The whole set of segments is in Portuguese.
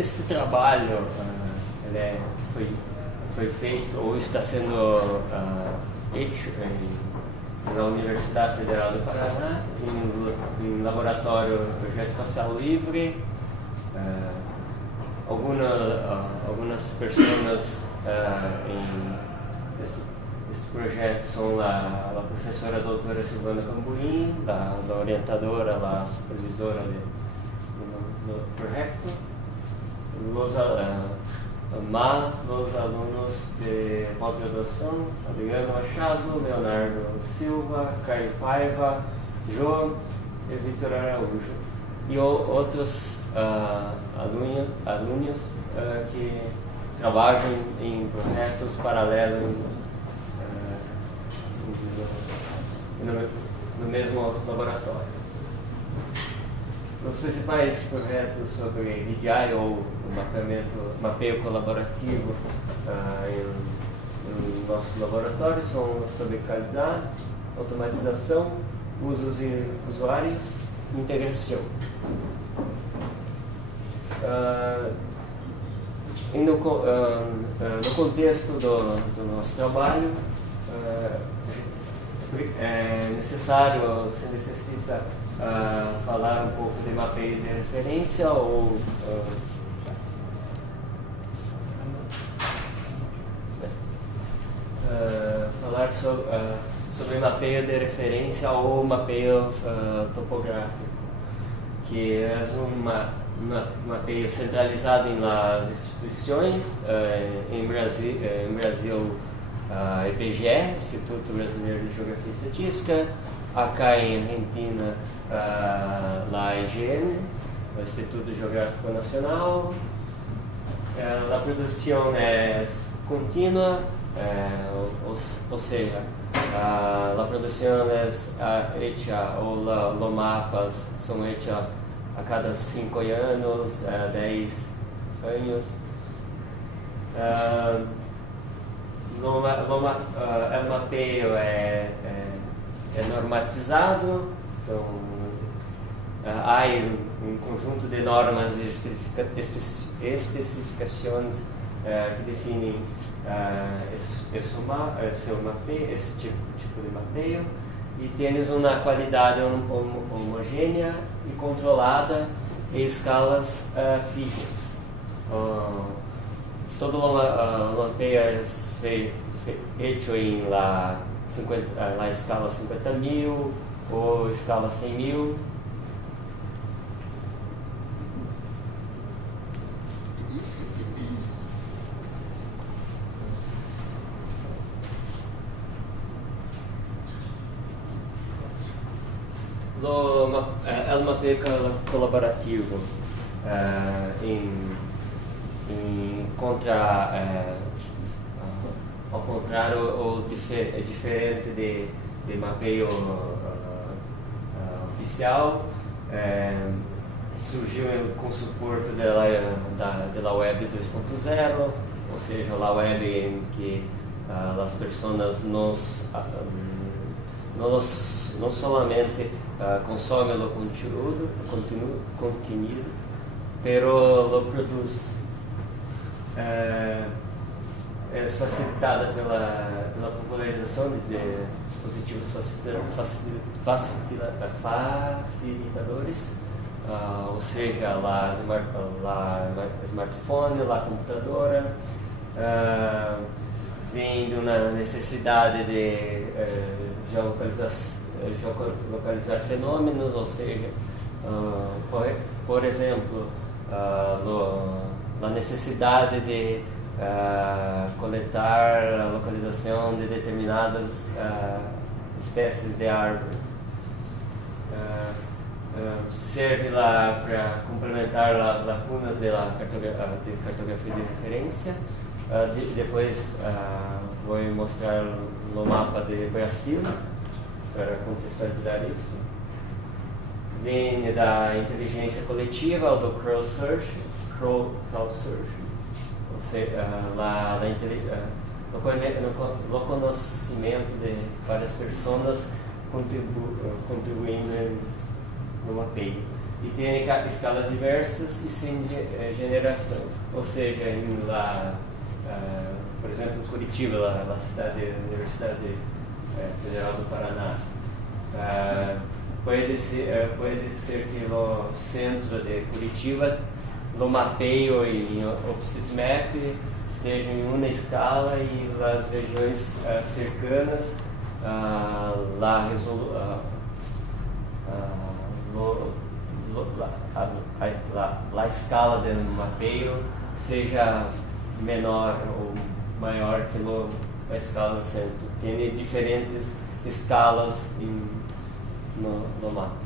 Esse trabalho foi feito ou está sendo hecho na Universidade Federal do Paraná, em laboratório de projeto espacial livre. Algumas pessoas este projeto são a professora doutora Silvana Cambuim, da orientadora, a supervisora do projeto, os alunos de pós-graduação, Adriano Machado, Leonardo Silva, Caio Paiva, João e Vitor Araújo, e outros alunos que trabalham em projetos paralelos no mesmo laboratório. Os principais projetos sobre DJI ou mapeio colaborativo em nosso laboratório são sobre qualidade, automatização, usos e usuários e integração. No contexto do nosso trabalho, se necessita falar um pouco de mapeio de referência ou falar sobre mapeio de referência ou mapeio topográfico, que é mapeio centralizado em las instituições, em Brasil IBGE, Instituto Brasileiro de Geografia e Estatística, acá em Argentina a IGN, o Instituto Geográfico Nacional. A produção é contínua, ou seja, a produção é hecha ou os mapas são hechos a cada 5 anos, 10 anos. O mapeio é normatizado, então há um conjunto de normas e especificações que definem esse tipo de mapeio, e temos uma qualidade homogênea e controlada em escalas fixas. Todo o mapeio é feito em la escala 50.000 ou escala 100.000. É um mapeio colaborativo ao contrário ou diferente de mapeio oficial. Surgiu com suporte da web 2.0, ou seja, a web em que as pessoas não somente consomem o conteúdo, pero lo produz. É facilitada pela popularização de dispositivos facilitadores, ou seja, lá smartphone, lá computadora, vindo na necessidade de localizar fenômenos, ou seja, por exemplo, a necessidade de coletar a localização de determinadas espécies de árvores. Serve lá para complementar as lacunas da cartografia de referência. Depois vou mostrar no mapa de Brasil para contextualizar isso. Vem da inteligência coletiva, do crowdsourcing, ou seja, no conhecimento de várias pessoas contribuindo no mapeio. e tem escalas diversas e sem generação. Ou seja, por exemplo, em Curitiba, lá na Universidade Federal do Paraná, pode ser que no centro de Curitiba, no mapeio em OpenStreetMap, estejam em uma escala e as regiões cercanas, a escala do mapeio seja menor ou maior que a escala no centro. Tem diferentes escalas no mapa.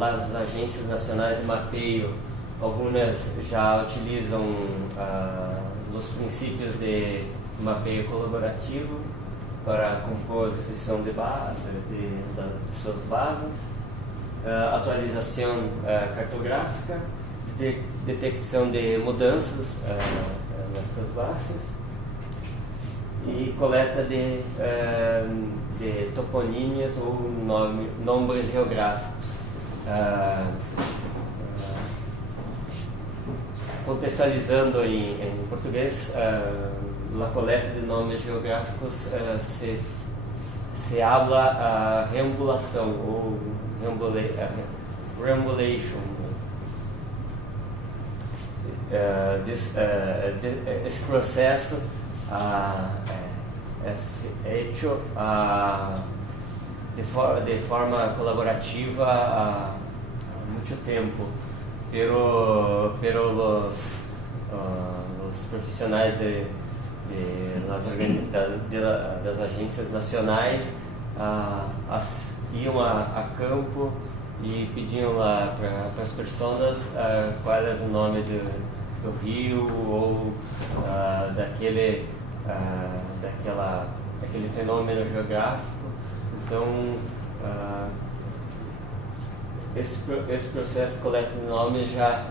As agências nacionais de mapeio, algumas já utilizam os princípios de mapeio colaborativo para a composição de suas bases, atualização cartográfica, detecção de mudanças nestas bases e coleta de toponímias ou nomes geográficos. Contextualizando em português, a coleta de nomes geográficos se habla a reambulação ou reambulation. Esse processo é feito de forma colaborativa há muito tempo pelos profissionais das agências nacionais. Iam a campo e pediam lá para as pessoas qual é o nome do rio ou daquele fenômeno geográfico. Então, esse processo de coleta de nomes já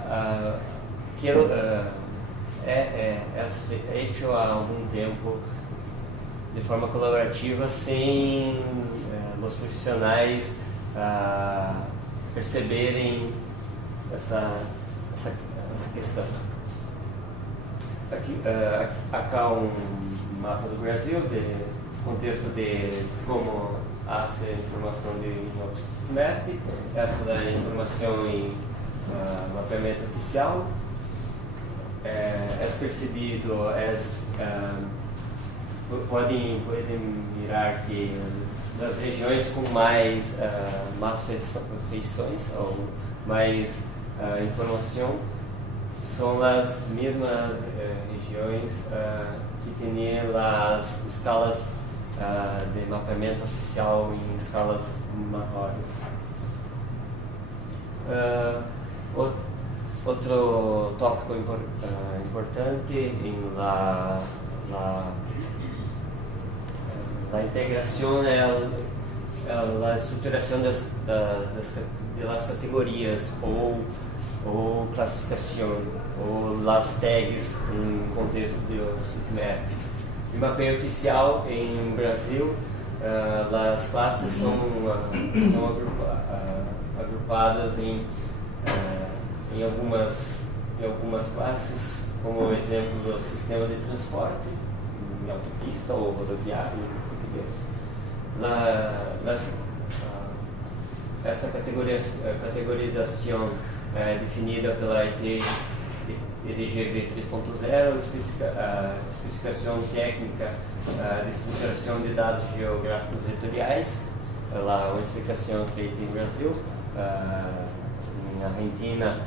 é feito há algum tempo de forma colaborativa, sem os profissionais perceberem essa questão. Aqui há um mapa do Brasil, de contexto de como há essa informação em OpenStreetMap, essa da informação em mapeamento oficial. É percebido, podem mirar que das regiões com mais feições ou mais informação são as mesmas regiões que têm as escalas de mapeamento oficial em escalas maiores. Outro tópico importante em la integração é a estruturação das categorias ou classificação ou las tags em contexto de OpenStreetMap. Em mapeio oficial em Brasil, as classes são agrupadas em algumas classes, como o exemplo do sistema de transporte, em autopista ou rodoviário em português. Essa categorização é definida pela EDGV 3.0, especificação técnica de estruturação de dados geográficos vetoriais, uma explicação feita em Brasil. Na Argentina,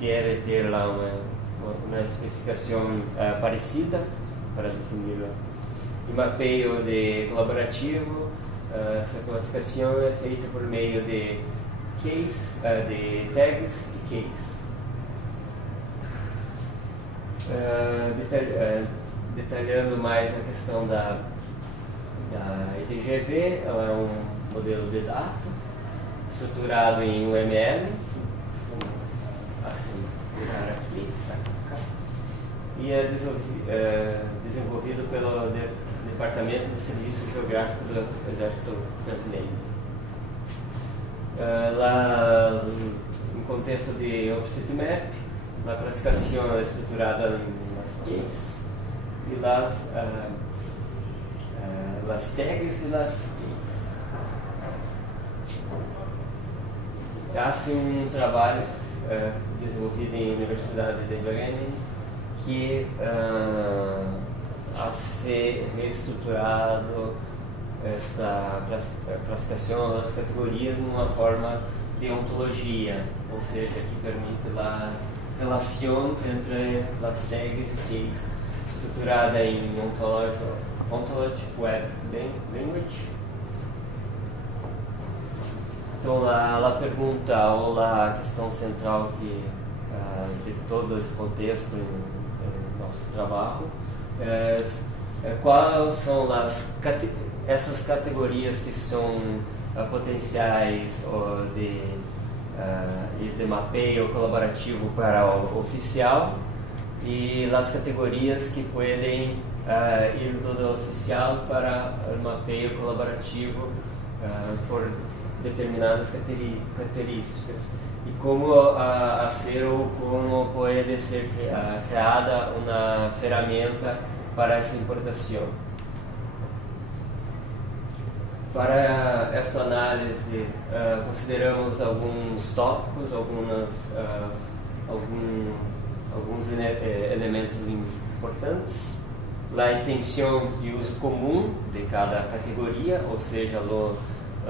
quer ter lá uma especificação parecida para definir o mapeio colaborativo. Essa classificação é feita por meio de de tags e keys. Detalhando mais a questão da EDGV, ela é um modelo de dados estruturado em UML, assim, virar aqui, e é desenvolvido pelo Departamento de Serviço Geográfico do Exército Brasileiro. Lá, no contexto de OpenStreetMap, a classificação é estruturada em las keys e las tags e las keys. Há-se um trabalho desenvolvido em Universidade de Bremen que a ser reestruturado esta classificação das categorias numa forma de ontologia, ou seja, que permite a relação entre as tags e keys, estruturada em Ontology Web Language. Então, a pergunta ou a questão central de todo esse contexto em nosso trabalho quais são essas categorias que são potenciais de mapeio colaborativo para o oficial e as categorias que podem ir do oficial para o mapeio colaborativo por determinadas características e como como pode ser criada uma ferramenta para essa importação. Para esta análise, consideramos alguns tópicos, alguns elementos importantes. A extensão de uso comum de cada categoria, ou seja, o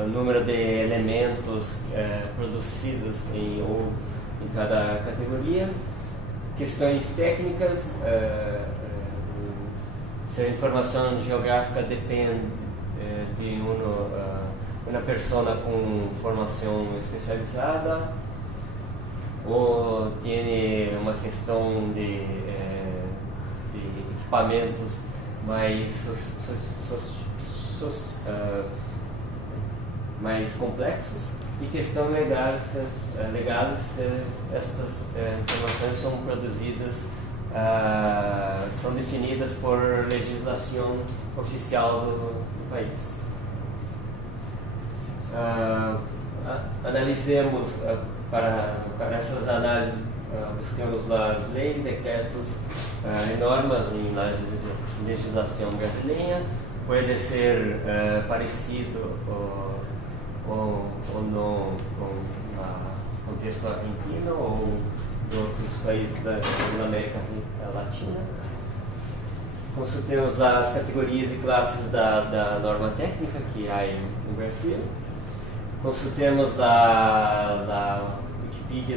número de elementos produzidos em cada categoria. Questões técnicas, se a informação geográfica depende de uma pessoa com formação especializada ou tem uma questão de equipamentos mais complexos e questão legais, estas informações são produzidas, são definidas por legislação oficial do país. Analisemos, para essas análises, buscamos as leis, decretos e normas em legislação brasileira, pode ser parecido ou no contexto argentino ou de outros países da América Latina. Consultemos as categorias e classes da norma técnica que há no Brasil. Consultemos a Wikipedia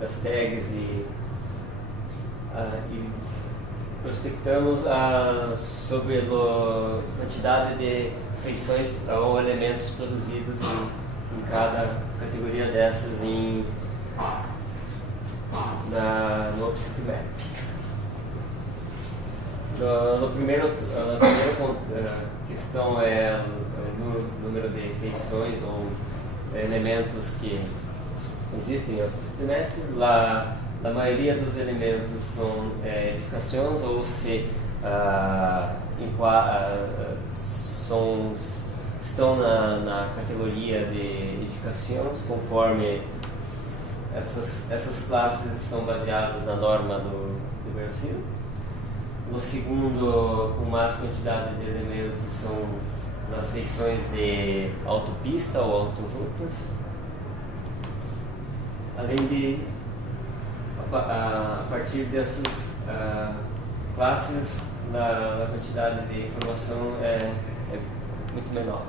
das tags e prospectamos sobre a quantidade de feições ou elementos produzidos em cada categoria dessas no OpenStreetMap. A primeira questão é o número de feições ou elementos que existem no OpenStreetMap. A maioria dos elementos são edificações ou estão na categoria de edificações, conforme essas classes são baseadas na norma do Brasil. No segundo, com mais quantidade de elementos, são nas feições de autopista ou autorutas. Além de, a partir dessas classes, a quantidade de informação é muito menor.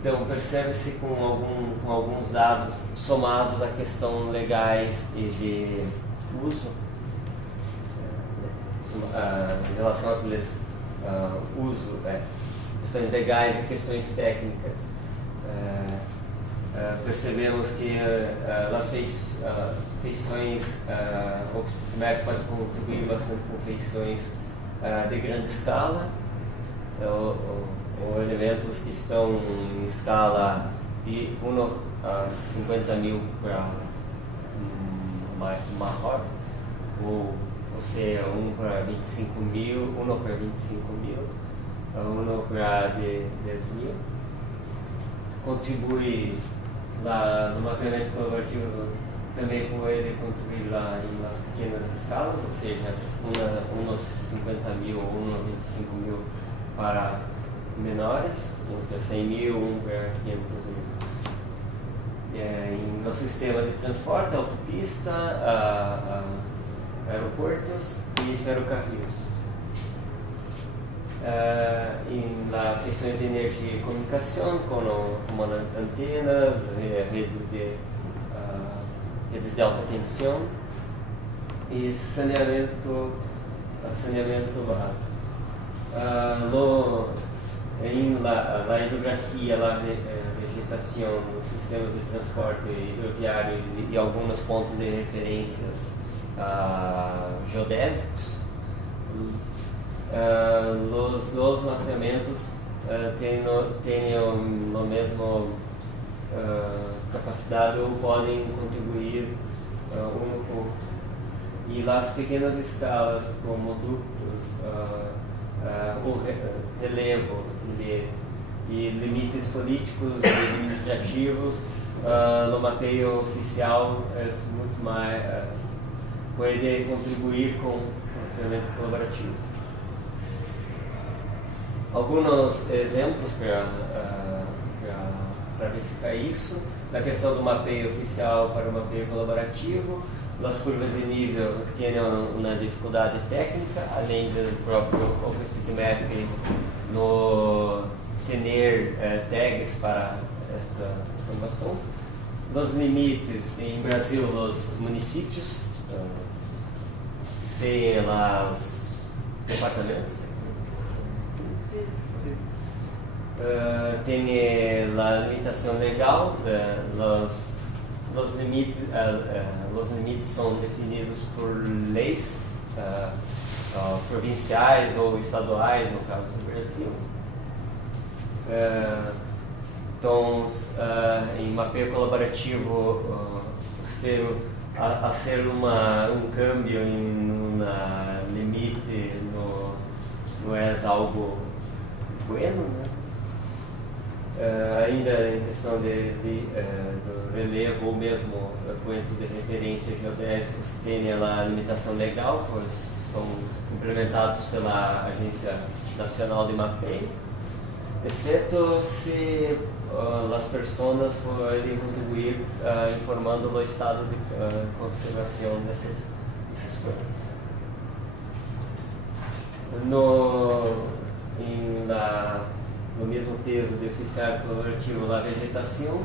Então, percebe-se com alguns dados somados a questão legais e de uso, em relação àqueles questões legais e questões técnicas. Percebemos que as feições OpenStreetMap pode contribuir bastante com feições de grande escala, ou elementos que estão em escala de 1 a 50 mil para maior, ou ou seja, 1 para 25 mil, 1 para 25 mil, 1 para 10 mil. Contribui lá no mapeamento colaborativo, também pode contribuir lá em umas pequenas escalas, ou seja, uns 50 mil ou 25 mil para menores, 1 para 100 mil, 1 para 500 mil. No sistema de transporte, autopista, aeroportos e ferrocarris. Em las secções de energia e comunicação, como antenas, redes de alta tensão e saneamento básico. Em la hidrografia, la vegetação, nos sistemas de transporte hidroviários e alguns pontos de referências geodésicos. Os mapeamentos têm no mesmo capacidade ou podem contribuir um pouco. E as pequenas escalas, como ductos, o relevo e limites políticos e administrativos, no mapeio oficial é muito mais, pode contribuir com o mapeamento colaborativo. Alguns exemplos para verificar isso, na questão do mapeio oficial para o mapeio colaborativo, as curvas de nível têm uma dificuldade técnica, além do próprio OpenStreetMap no ter tags para esta informação. Os limites, em Brasil, os municípios, sem os departamentos. Tem a limitação legal, os limites são definidos por leis provinciais ou estaduais, no caso do Brasil. Então, em mapeio colaborativo, a ser um câmbio em um limite não é algo bueno, né? Ainda em questão do relevo ou mesmo pontos de referência geodésicos tem a limitação legal, pois são implementados pela Agência Nacional de Mapeio, exceto se as pessoas podem contribuir informando o estado de conservação desses pontos. No mesmo peso de oficial colaborativo, a vegetação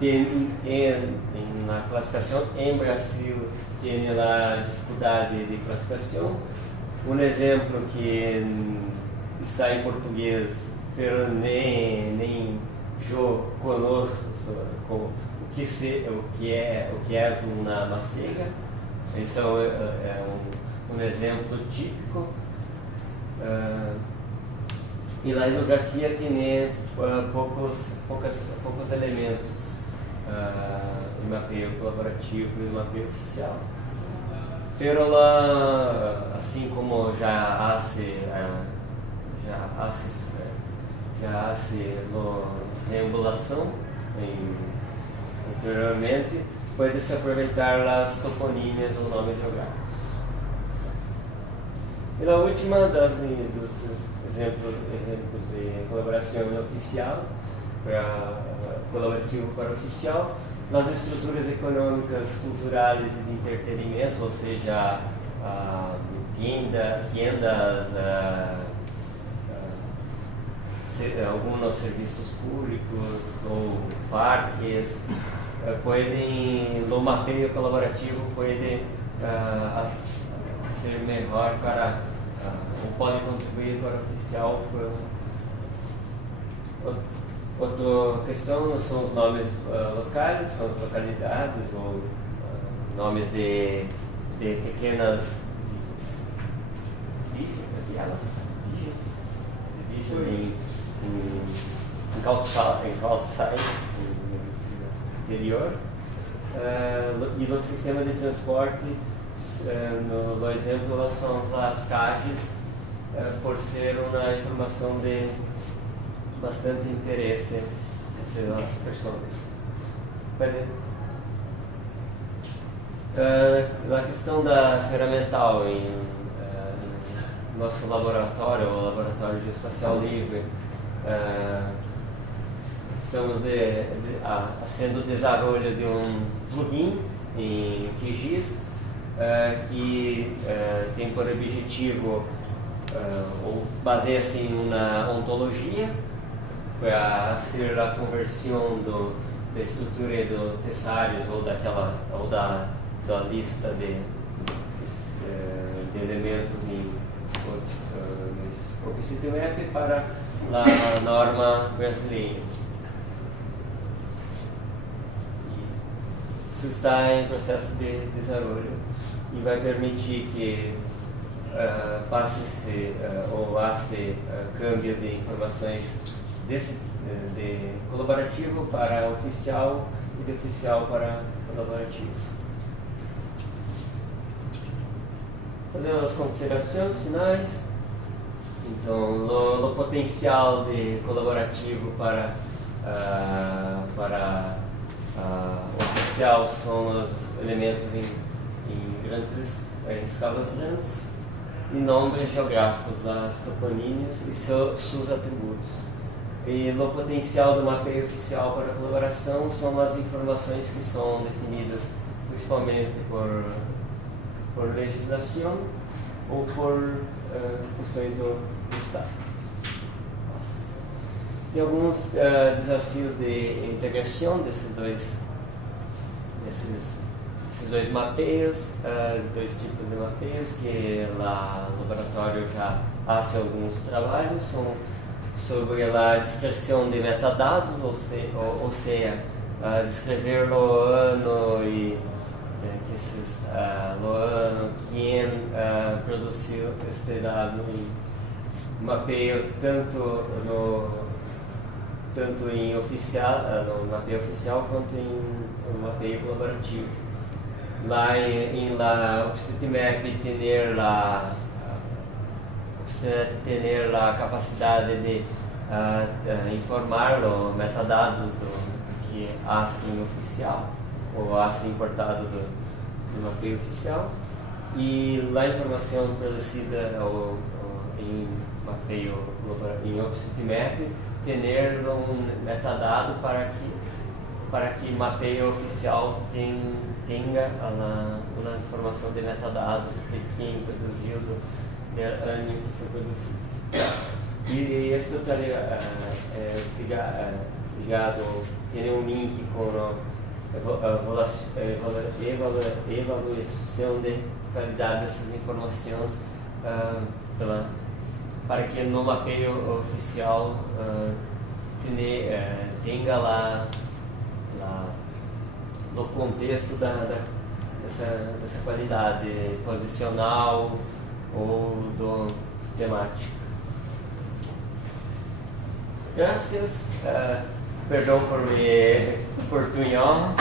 tem na classificação em Brasil tem a dificuldade de classificação. Um exemplo que está em português, pero nem eu conosco o que é uma macega. Esse é um exemplo típico. E a hidrografia tem poucos elementos no mapeio colaborativo e no mapeio oficial. Pero lá, assim como já há reambulação anteriormente, pode-se aproveitar as toponímias ou nomes geográficos. E a última dos exemplos de colaboração oficial, colaborativo para oficial, nas estruturas econômicas, culturais e de entretenimento, ou seja, tiendas, alguns serviços públicos ou parques, no mapeio colaborativo pode ser melhor para ou pode contribuir para o oficial. Outra questão são os nomes locais, são as localidades ou nomes de pequenas vilas em calçada, no interior. E no sistema de transporte no exemplo são as caixas, por ser uma informação de bastante interesse entre as pessoas. A questão da ferramental em nosso laboratório, o Laboratório de Espacial Livre, estamos fazendo o desenvolvimento de um plugin em QGIS que tem por objetivo baseia-se em uma ontologia para ser a conversão da estrutura do tessários ou da lista de elementos em OpenStreetMap para a norma brasileira. Isso está em processo de desenvolvimento e vai permitir que passe-se ou haja câmbio de informações de colaborativo para oficial e de oficial para colaborativo. Fazendo as considerações finais. Então, o potencial de colaborativo para oficial são os elementos em escalas grandes e nomes geográficos das toponímias e seus atributos. E o potencial do mapeio oficial para colaboração são as informações que são definidas principalmente por legislação ou por questões do Estado. E alguns desafios de integração desses dois mapeios, dois tipos de mapeios que lá no laboratório já faz alguns trabalhos, são sobre a descrição de metadados, ou seja, descrever o ano e o ano, quem produziu este dado em mapeio tanto em oficial, no mapeio oficial quanto em mapeio colaborativo. Lá em la OpenStreetMap ter a capacidade de informar os metadados que há sim oficial ou há sim importado do mapeio oficial, e lá a informação produzida em mapeio em OpenStreetMap ter metadado para que mapeio oficial tenha uma informação de metadados de quem produziu, do ano que foi produzido. E isso está ligado, tem um link com avaliação de qualidade dessas informações para que no mapeio oficial tenha lá no contexto dessa qualidade posicional ou do temática. Graças, perdão por me oportunhar.